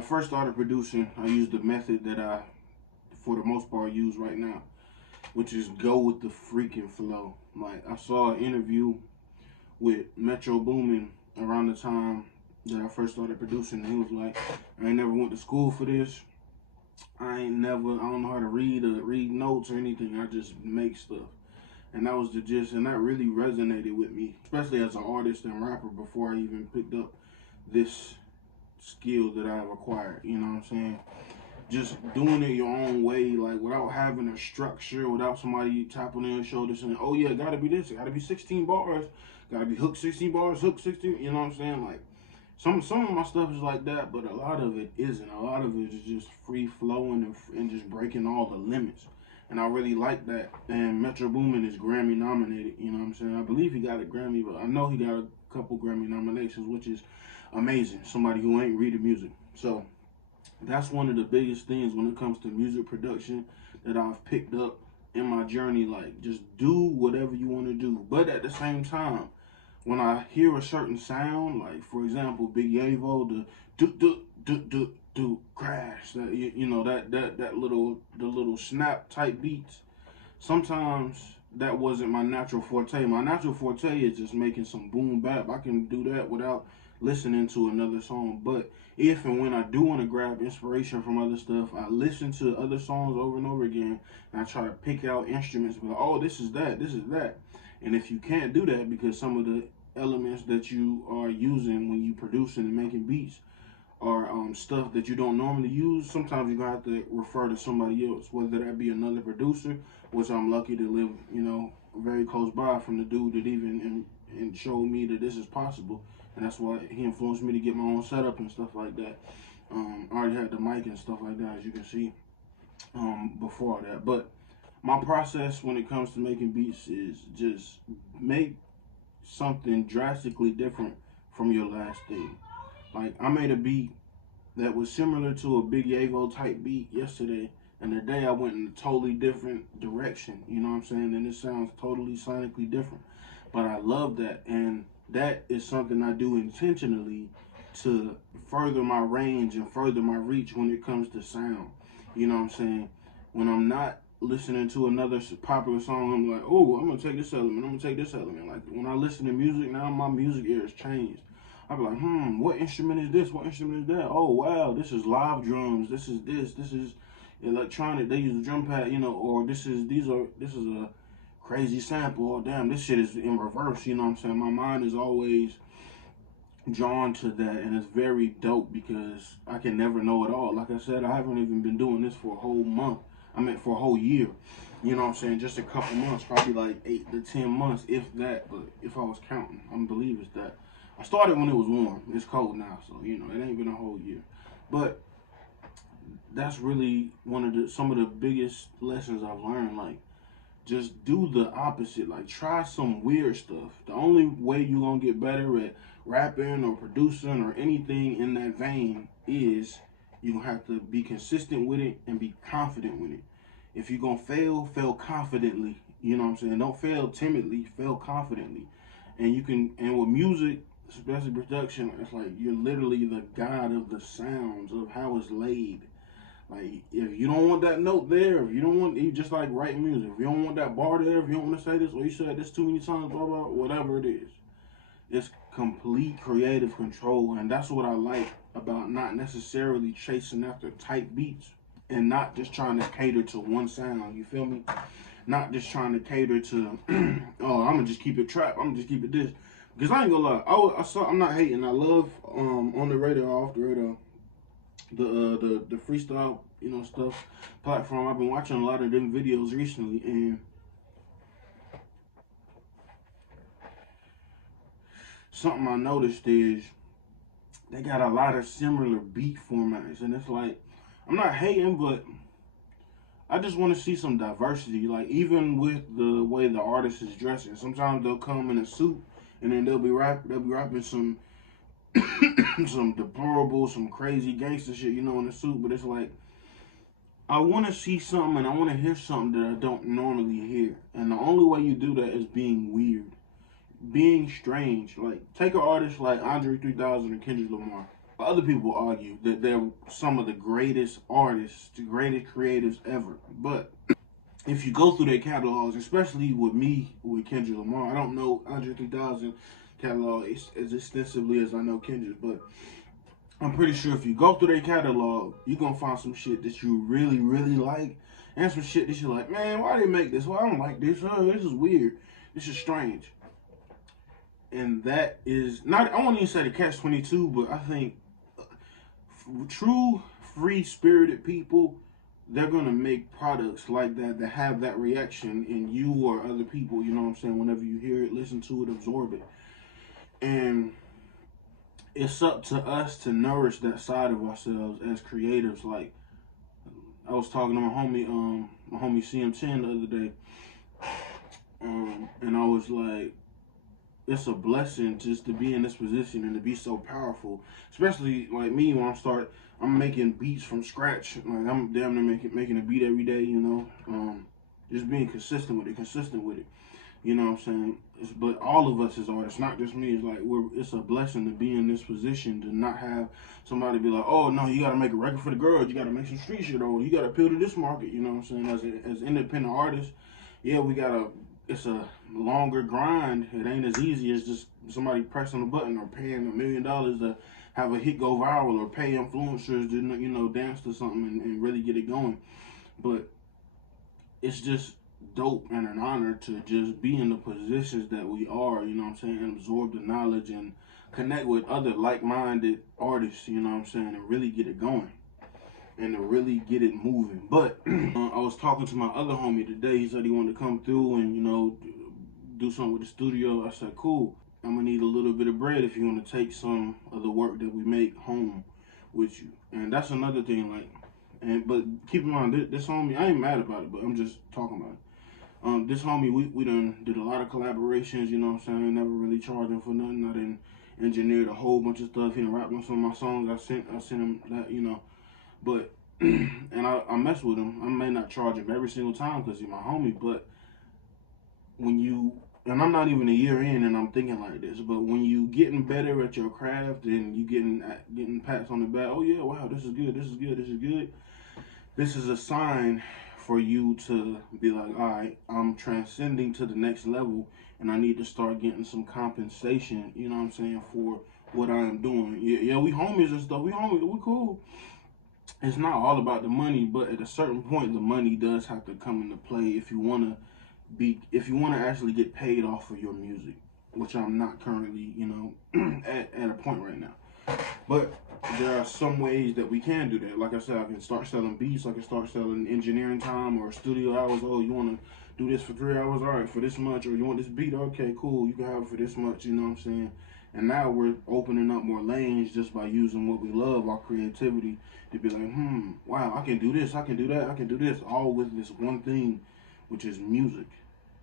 I first started producing, I used the method that I, for the most part, use right now, which is go with the freaking flow. Like, I saw an interview with Metro Boomin around the time that I first started producing, and he was like, I ain't never went to school for this. I don't know how to read or read notes or anything. I just make stuff. And that was the gist, and that really resonated with me, especially as an artist and rapper before I even picked up this skill that I've acquired. You know what I'm saying? Just doing it your own way, like without having a structure, without somebody tapping on your shoulder saying, oh yeah, it gotta be this, it gotta be 16 bars, gotta be hook 16 bars, hook 16, you know what I'm saying? Like, some of my stuff is like that, but a lot of it isn't. A lot of it is just free flowing and just breaking all the limits. And I really like that. And Metro Boomin is Grammy nominated, you know what I'm saying? I believe he got a Grammy, but I know he got a couple Grammy nominations, which is amazing. Somebody who ain't reading music. So that's one of the biggest things when it comes to music production that I've picked up in my journey. Like, just do whatever you want to do. But at the same time, when I hear a certain sound, like for example, Big Yavo, the do crash, that you know that little snap type beats. Sometimes that wasn't my natural forte. My natural forte is just making some boom bap. I can do that without listening to another song. But if and when I do want to grab inspiration from other stuff, I listen to other songs over and over again, and I try to pick out instruments. But oh, this is that, this is that. And if you can't do that because some of the elements that you are using when you producing and making beats are stuff that you don't normally use, sometimes you're gonna have to refer to somebody else, whether that be another producer, which I'm lucky to live, you know, very close by from the dude that even and showed me that this is possible, and that's why he influenced me to get my own setup and stuff like that. I already had the mic and stuff like that, as you can see, before that. But my process when it comes to making beats is just make something drastically different from your last thing. Like, I made a beat that was similar to a Big Yavo type beat yesterday, and today I went in a totally different direction, you know what I'm saying? And it sounds totally sonically different. But I love that, and that is something I do intentionally to further my range and further my reach when it comes to sound. You know what I'm saying? When I'm not listening to another popular song, I'm like, oh, I'm gonna take this element, I'm gonna take this element. Like, when I listen to music now, my music ear has changed. I'll be like, what instrument is this? What instrument is that? Oh, wow, this is live drums. This is electronic. They use a drum pad, you know, or this is a crazy sample. Or damn, this shit is in reverse, you know what I'm saying? My mind is always drawn to that, and it's very dope because I can never know it all. Like I said, I haven't even been doing this for a whole month. I mean, for a whole year. You know what I'm saying? Just a couple months, probably like 8 to 10 months, if that. But if I was counting, I believe it's that. I started when it was warm. It's cold now, so you know it ain't been a whole year. But that's really some of the biggest lessons I've learned. Like, just do the opposite. Like, try some weird stuff. The only way you're gonna get better at rapping or producing or anything in that vein is you're gonna have to be consistent with it and be confident with it. If you're gonna fail, fail confidently. You know what I'm saying? Don't fail timidly, fail confidently. And with music, especially production, it's like you're literally the god of the sounds, of how it's laid. Like, if you don't want that note there, if you don't want, you just like writing music. If you don't want that bar there, if you don't want to say this, or you said this too many times, blah, blah, whatever it is. It's complete creative control. And that's what I like about not necessarily chasing after tight beats and not just trying to cater to one sound. You feel me? Not just trying to cater to, oh, I'm going to just keep it trap. I'm going to just keep it this. Because I ain't going to lie. I'm not hating. I love on the radar, off the radar, the freestyle, you know, stuff platform. I've been watching a lot of them videos recently, and something I noticed is they got a lot of similar beat formats, and it's like, I'm not hating, but I just want to see some diversity. Like, even with the way the artist is dressing, sometimes they'll come in a suit, and then they'll be rapping some some deplorable, some crazy gangster shit, you know, in a suit. But it's like, I want to see something and I want to hear something that I don't normally hear. And the only way you do that is being weird, being strange. Like, take an artist like Andre 3000 or Kendrick Lamar. other people argue that they're some of the greatest artists, the greatest creatives ever. But if you go through their catalogs, especially with me, with Kendrick Lamar, I don't know Andre 3000 catalog as extensively as I know Kendrick, but I'm pretty sure if you go through their catalog, you're gonna find some shit that you really, really like, and some shit that you're like, man, why they make this? Well, I don't like this. Oh, this is weird. This is strange. And that is not, I won't even say the catch-22, but I think true free spirited people, they're gonna make products like that have that reaction in you or other people, you know what I'm saying, whenever you hear it, listen to it, absorb it. And it's up to us to nourish that side of ourselves as creatives. Like, I was talking to my homie CM10 the other day, and I was like, it's a blessing just to be in this position and to be so powerful. Especially like me, when I'm making beats from scratch. Like, I'm damn near making a beat every day, you know. Just being consistent with it. You know what I'm saying? But all of us as artists, not just me. It's like it's a blessing to be in this position, to not have somebody be like, oh no, you got to make a record for the girls, you got to make some street shit, or you got to appeal to this market. You know what I'm saying? As independent artists, yeah, it's a longer grind. It ain't as easy as just somebody pressing a button or paying $1 million to have a hit go viral, or pay influencers to, you know, dance to something and really get it going. But it's just dope and an honor to just be in the positions that we are, you know what I'm saying, and absorb the knowledge and connect with other like-minded artists, you know what I'm saying, and really get it going and to really get it moving. But I was talking to my other homie today. He said he wanted to come through and, you know, do something with the studio. I said, cool. I'm gonna need a little bit of bread if you want to take some of the work that we make home with you. And that's another thing, like, but keep in mind, this homie, I ain't mad about it, but I'm just talking about it. This homie, we done did a lot of collaborations, you know what I'm saying? I ain't never really charged him for nothing. I done engineered a whole bunch of stuff. He done rapped on some of my songs. I sent him that, you know. But, and I mess with him. I may not charge him every single time because he's my homie, but when you, and I'm not even a year in and I'm thinking like this, but when you getting better at your craft and you getting pats on the back, oh yeah, wow, this is good, this is good, this is good. This is a sign for you to be like, all right, I'm transcending to the next level and I need to start getting some compensation, you know what I'm saying, for what I am doing. Yeah, we homies and stuff. We cool. It's not all about the money, but at a certain point, the money does have to come into play if you want to actually get paid off of your music, which I'm not currently, you know, at a point right now. But there are some ways that we can do that. Like I said, I can start selling beats. I can start selling engineering time or studio hours. Oh, you want to do this for 3 hours? All right, for this much. Or you want this beat? Okay, cool. You can have it for this much. You know what I'm saying? And now we're opening up more lanes just by using what we love, our creativity, to be like, wow, I can do this, I can do that, I can do this, all with this one thing, which is music.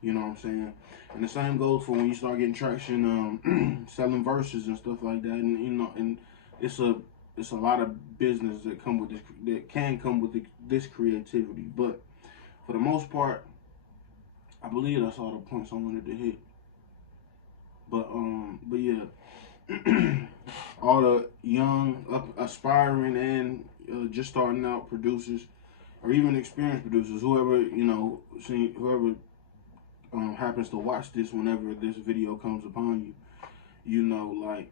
You know what I'm saying? And the same goes for when you start getting traction, selling verses and stuff like that. And, you know, and it's a lot of business that come with this, that can come with this creativity. But for the most part, I believe that's all the points I wanted to hit. But yeah, all the young, aspiring, and just starting out producers, or even experienced producers, whoever, you know, whoever happens to watch this whenever this video comes upon you, you know, like,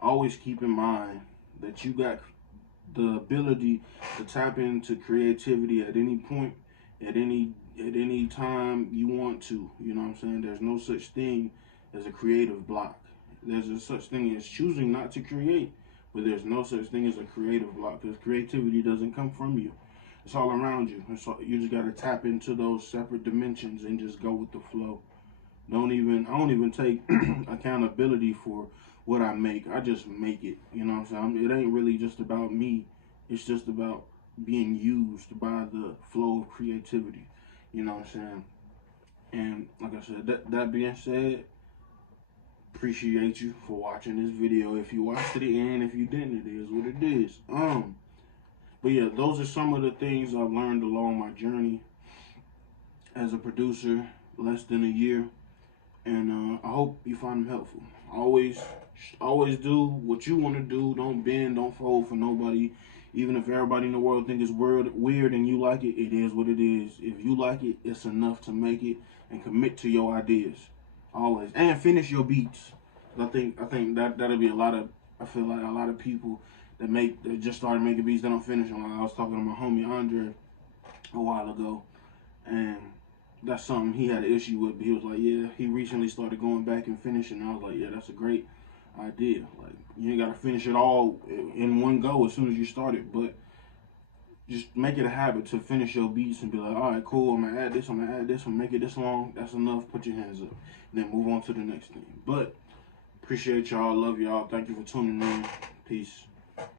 always keep in mind that you got the ability to tap into creativity at any point, at any time you want to. You know what I'm saying? There's no such thing as a creative block. There's a such thing as choosing not to create, but there's no such thing as a creative block, because creativity doesn't come from you. It's all around you. So you just gotta tap into those separate dimensions and just go with the flow. I don't even take accountability for what I make. I just make it. You know what I'm saying? It ain't really just about me. It's just about being used by the flow of creativity. You know what I'm saying? And like I said, that being said, appreciate you for watching this video. If you watched to the end, if you didn't, it is what it is. But yeah, those are some of the things I've learned along my journey as a producer, less than a year. And I hope you find them helpful. Always Always do what you want to do. Don't bend, don't fold for nobody. Even if everybody in the world think it's weird and you like it, it is what it is. If you like it, it's enough to make it and commit to your ideas. Always. And finish your beats. I think that'll be a lot of, I feel like a lot of people that just started making beats, they don't finish them. Like I was talking to my homie Andre a while ago, and that's something he had an issue with. But he was like, yeah, he recently started going back and finishing. And I was like, yeah, that's a great idea. Like, you ain't gotta finish it all in one go as soon as you start it, but just make it a habit to finish your beats and be like, all right, cool, I'm gonna add this, I'm gonna add this, I'm gonna make it this long. That's enough. Put your hands up, and then move on to the next thing. But appreciate y'all, love y'all. Thank you for tuning in. Peace.